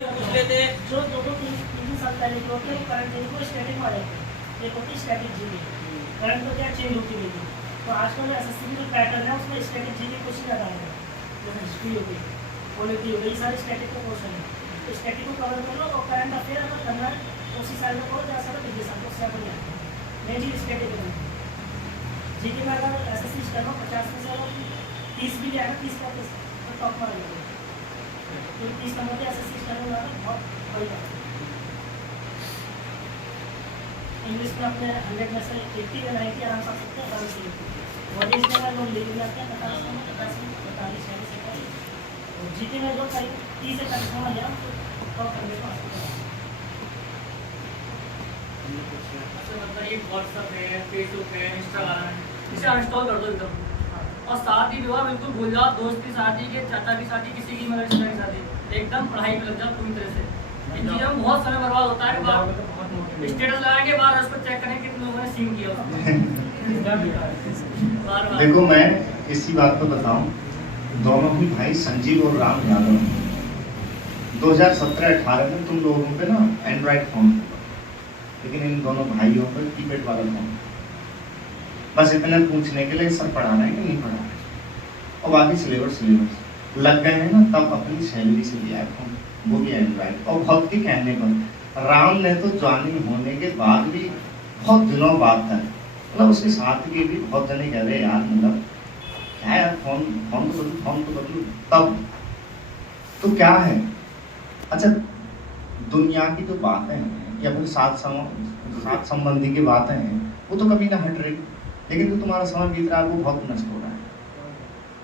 थे जो 2-3 साल पहले जो थे करंट जीबी को स्टैटिक वाले थे, एक होती स्टैटिक जीबी, करंट तो क्या चेंज होती रहती है। तो आजकल एसएससी की जो पैटर्न है उसमें स्टैटिक जीबी कुछ नहीं ज़्यादा है, जैसे हिस्ट्री हो गई, पॉलिटी हो गई, सारे स्टैटिक का पोर्शन है। तो स्टैटिक को कवर कर लो और करंट अफेयर अगर करना है उसी साल में करो, जहाँ साल पिछले साल को उससे बढ़िया नई चीज़ स्टैटिक है। जीके में अगर एसएससी स्टैनो 50 में से अगर 30 भी आएगा 30 का तो टॉप मार लेंगे, तो 30 नंबर के एसएससी स्टैनो लाना बहुत बड़ी बात है। इंग्लिश में अपने 100 में से 80 या 90 आराम से आ सकते हैं, आराम से और इसमें अगर लोग ले जाते हैं 50 में 45 40 और जीके में जो 30 से 40 में गया तो टॉप करने को आ सकते हैं। मतलब ये व्हाट्सएप है, फेसबुक है, इंस्टाग्राम, इसे अनइंस्टॉल कर दो एकदम। और साथ ही विवाह बिल्कुल भूल जाओ, दोस्त की शादी के, चाचा की शादी, किसी की मतलब रिश्तेदार की शादी, एकदम पढ़ाई में लग जाओ पूरी तरह से। इन चीज़ों में बहुत समय बर्बाद होता है। स्टेटस लगाएंगे बार उस पर चेक करें कितने लोगों ने सीन किया बार। देखो मैं इसी बात पर बताऊं, दोनों ही भाई संजीव और राम यादव 2017-18 में तुम लोगों पे ना एंड्रॉइड फोन, लेकिन इन दोनों भाइयों पर कीपैड वाला फोन। बस इतना पूछने के लिए सर पढ़ा रहे हैं कि नहीं पढ़ा रहे, और बाकी सिलेबस लग गए हैं ना, तब अपनी सैलरी से लिया फोन, वो भी एंड्रॉइड। और बहुत के कहने पर राम ने तो ज्वाइनिंग होने के बाद भी बहुत दिनों बाद था, मतलब उसके साथ के भी बहुत जने कह रहे यार मतलब क्या यार फोन तो बदलू तब तो क्या है। अच्छा दुनिया की जो बातें हैं या फिर साथ संबंधी की बातें हैं वो तो कभी ना हट रही, लेकिन जो तुम्हारा समय बीत रहा है वो बहुत नष्ट हो रहा है,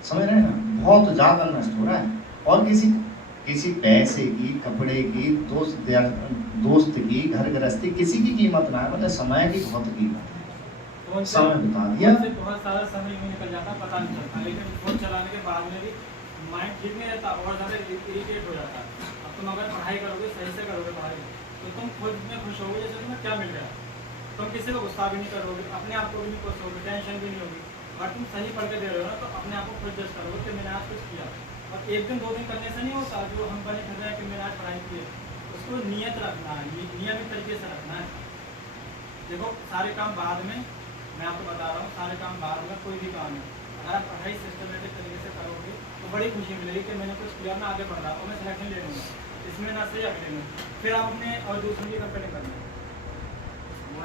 समझ रहे हैं ना, बहुत ज़्यादा नष्ट हो रहा है। और किसी पैसे की, कपड़े की, दोस्त की, घर गृहस्थी, किसी की कीमत ना है, मतलब समय की बहुत कीमत है। समय बता दिया, बहुत सारा समय यूँ निकल जाता पता नहीं चलता, लेकिन फोन चलाने के बाद में भी माइंड ठीक नहीं रहता और ज़्यादा इरिटेट हो जाता है। अब तुम अगर पढ़ाई करोगे, सही से करोगे पढ़ाई, तो तुम खुद में खुश होगे जैसे तुम्हें क्या मिल गया। तुम किसी को गुस्सा भी नहीं करोगे, अपने आप को भी नहीं खुश होगे, टेंशन भी नहीं होगी। और तुम सही पढ़ के दे रहे हो ना, तो अपने आप को खुद जज करोगे कि मैंने आज कुछ किया। और एक दिन 2 दिन करने से नहीं होता, जो हम बने फिर रहे हैं कि मैंने आज पढ़ाई की है, उसको नियत रखना है, नियमित तरीके से रखना है। देखो सारे काम बाद में, मैं आपको बता रहा हूँ, सारे काम बाद में कोई भी काम है, अगर आप पढ़ाई सिस्टमेटिक तरीके से करोगे तो बड़ी खुशी मिलेगी कि मैंने कुछ किया, मैं आगे बढ़ रहा हूँ, मैं सिलेक्शन ले लूँगा, इसमें ना से अगले में फिर आप अपने और दूसरों की कंपेयर करना।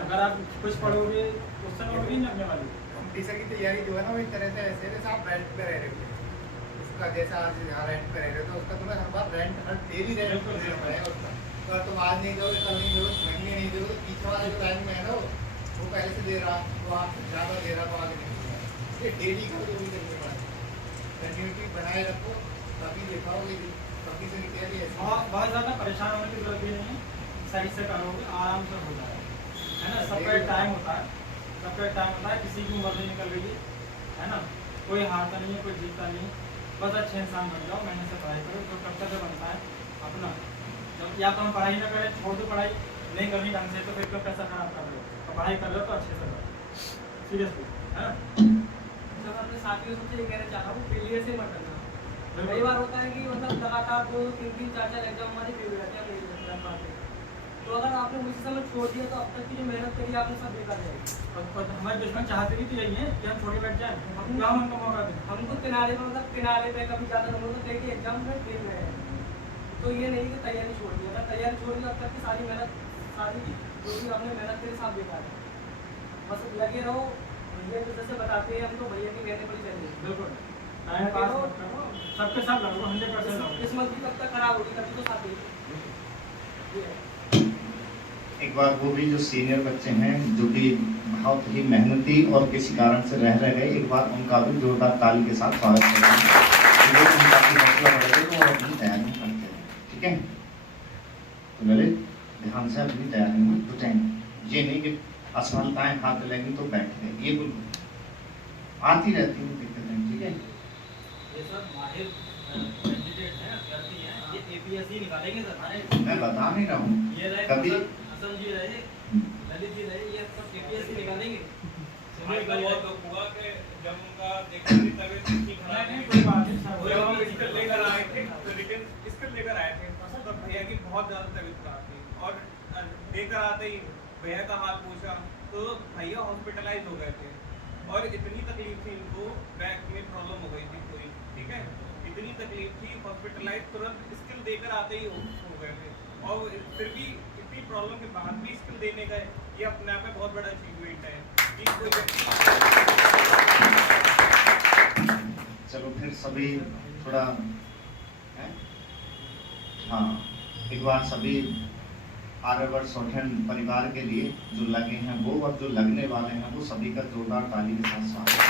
अगर आप कुछ पढ़ोगे क्वेश्चन और भी लगने वाली। टीचर की तैयारी जो है ना वो एक तरह से ऐसे जैसे आप रेंट पे रह रहे हो, उसका जैसा आज यहाँ रेंट पे रह रहे हो तो उसका तुम्हें हर बार रेंट हर डेली रेंट देना पड़ेगा उसका। तो अगर तुम आज नहीं दोगे, कल नहीं दोगे, महीने नहीं दोगे, तो पीछे वाला जो टाइम में है ना वो पहले से दे रहा, वो आपसे ज़्यादा दे रहा तो आगे नहीं दे रहा। ये डेली का जो भी करने वाला कंटिन्यूटी बनाए रखो, तभी दिखाओगे, कभी से निकल ऐसे बहुत ज़्यादा परेशान होने की जरूरत भी नहीं है, सही से करोगे आराम से हो जाएगा, है ना। सबका एक टाइम होता है, सबका एक टाइम होता है, किसी की उम्र नहीं निकल रही है ना, कोई हारता नहीं है, कोई जीतता नहीं है। बस अच्छे इंसान बन जाओ, मेहनत से पढ़ाई करो, जो कर्तव्य बनता है अपना। जब या तो हम पढ़ाई ना करें, छोड़ दो पढ़ाई, नहीं करनी ढंग से, तो फिर क्यों पैसा खराब कर रहे हो, तो पढ़ाई कर लो तो अच्छे से करो, सीरियसली, है ना। जब अपने साथियों से ये कहना चाह रहा हूँ, फेलियर से मत डरना। कई बार होता है कि मतलब लगातार 2-3 4 एग्जाम हमारे फेल हो जाते हैं, तो अगर आपने मुझे समय छोड़ दिया तो अब तक की जो मेहनत करी आपने सब बेकार जाएगी। और हमारे दुश्मन चाहते भी तो यही है कि हम छोड़े बैठ जाए, हम क्या उनको मौका दें। हमको किनारे पर मतलब किनारे पे कभी ज़्यादा नंबर तो कई एग्जाम में फेल हुए हैं, तो ये नहीं कि तैयारी छोड़ दी, अगर तैयारी छोड़ दी अब तक की सारी मेहनत, सारी जो भी आपने मेहनत करी सब बेकार है। बस लगे रहो, भैया तो जैसे बताते हैं हमको, भैया की कहने पर ही चलिए, बिल्कुल टाइम पास मत करो, सबके साथ लगो, 100% लगो। किस्मत भी कब तक खराब होगी, कभी तो साथ देगी। एक बार वो भी जो सीनियर बच्चे हैं जो कि बहुत ही मेहनती और किसी कारण से रह गए, एक बार उनका भी जोरदार ताली के साथ स्वागत करते हैं, उनका भी हौसला बढ़ेगा और अपनी तैयारी करते हैं, ठीक है। तो ललित ध्यान से अपनी तैयारी में जुटेंगे, ये नहीं कि असफलताएं हाथ लगेंगी तो बैठ गए, ये बिल्कुल आती रहती हैं दिक्कतें, ठीक है। ये सब माहिर कैंडिडेट हैं, अभ्यर्थी हैं, ये एपीएससी निकालेंगे सर। मैं बता नहीं रहा हूँ, ये रहे कभी असम जी रहे, ललित जी रहे, ये सब एपीएससी निकालेंगे। आजकल बहुत दुख हुआ कि जब उनका देखने की तबीयत ठीक खराब नहीं कोई बात नहीं सर, वो इसको लेकर आए थे, तो रिटर्न इसको लेकर आए थे, भैया की बहुत ज़्यादा तबीयत खराब थी और लेकर आते ही भैया का हाल पूछा तो भैया हॉस्पिटलाइज हो गए थे और इतनी तकलीफ थी इनको, बैक में प्रॉब्लम हो गई थी पूरी, ठीक है, इतनी तकलीफ थी, हॉस्पिटलाइज तुरंत स्किल देकर आते ही हो गए थे और फिर भी इतनी प्रॉब्लम के बाद भी स्किल देने गए, ये अपने आप में बहुत बड़ा अचीवमेंट है कि कोई व्यक्ति। चलो फिर सभी थोड़ा है? हाँ, एक बार सभी आर्यवर्त सौठन परिवार के लिए जो लगे हैं वो और जो लगने वाले हैं वो सभी का जोरदार ताली के साथ स्वागत है।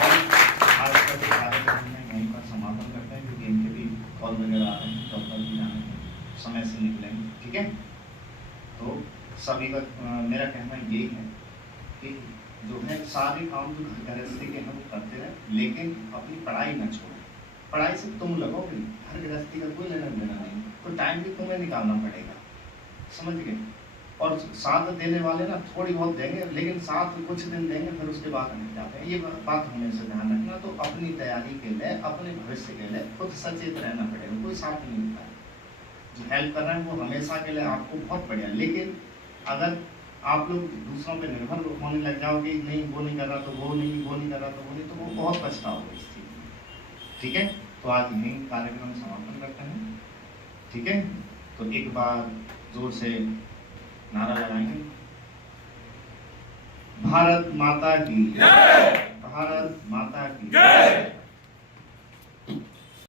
और आज का जो कार्यक्रम है यहीं पर समापन करते हैं क्योंकि इनके भी कॉल वगैरह आ रहे हैं, डॉक्टर भी आए हैं, समय से निकलेंगे, ठीक है। तो सभी का मेरा कहना यही है कि जो है सारे काम जो गृहस्थी के हैं वो करते रहे, लेकिन अपनी पढ़ाई न छोड़ें। पढ़ाई से तुम लगोगे, हर गृहस्थी का कोई लेना देना नहीं, तो टाइम भी तुम्हें निकालना पड़ेगा, समझ गए। और साथ देने वाले ना थोड़ी बहुत देंगे, लेकिन साथ कुछ दिन देंगे फिर उसके बाद हमें जाते हैं, ये बात हमेशा ध्यान रखना। तो अपनी तैयारी के लिए, अपने भविष्य के लिए खुद सचेत रहना पड़ेगा, कोई साथ नहीं होता है। जो हेल्प कर रहे हैं वो हमेशा के लिए आपको बहुत बढ़िया, लेकिन अगर आप लोग दूसरों पर निर्भर होने लग जाओगे, नहीं वो नहीं कर रहा तो वो नहीं, वो नहीं कर रहा तो वो नहीं, तो वो बहुत पछताओगे इस चीज़ में, ठीक है। तो आज यही कार्यक्रम समापन करते हैं, ठीक है। तो एक बार जोर से नारा लगाएंगे, भारत माता की जय, भारत माता की जय।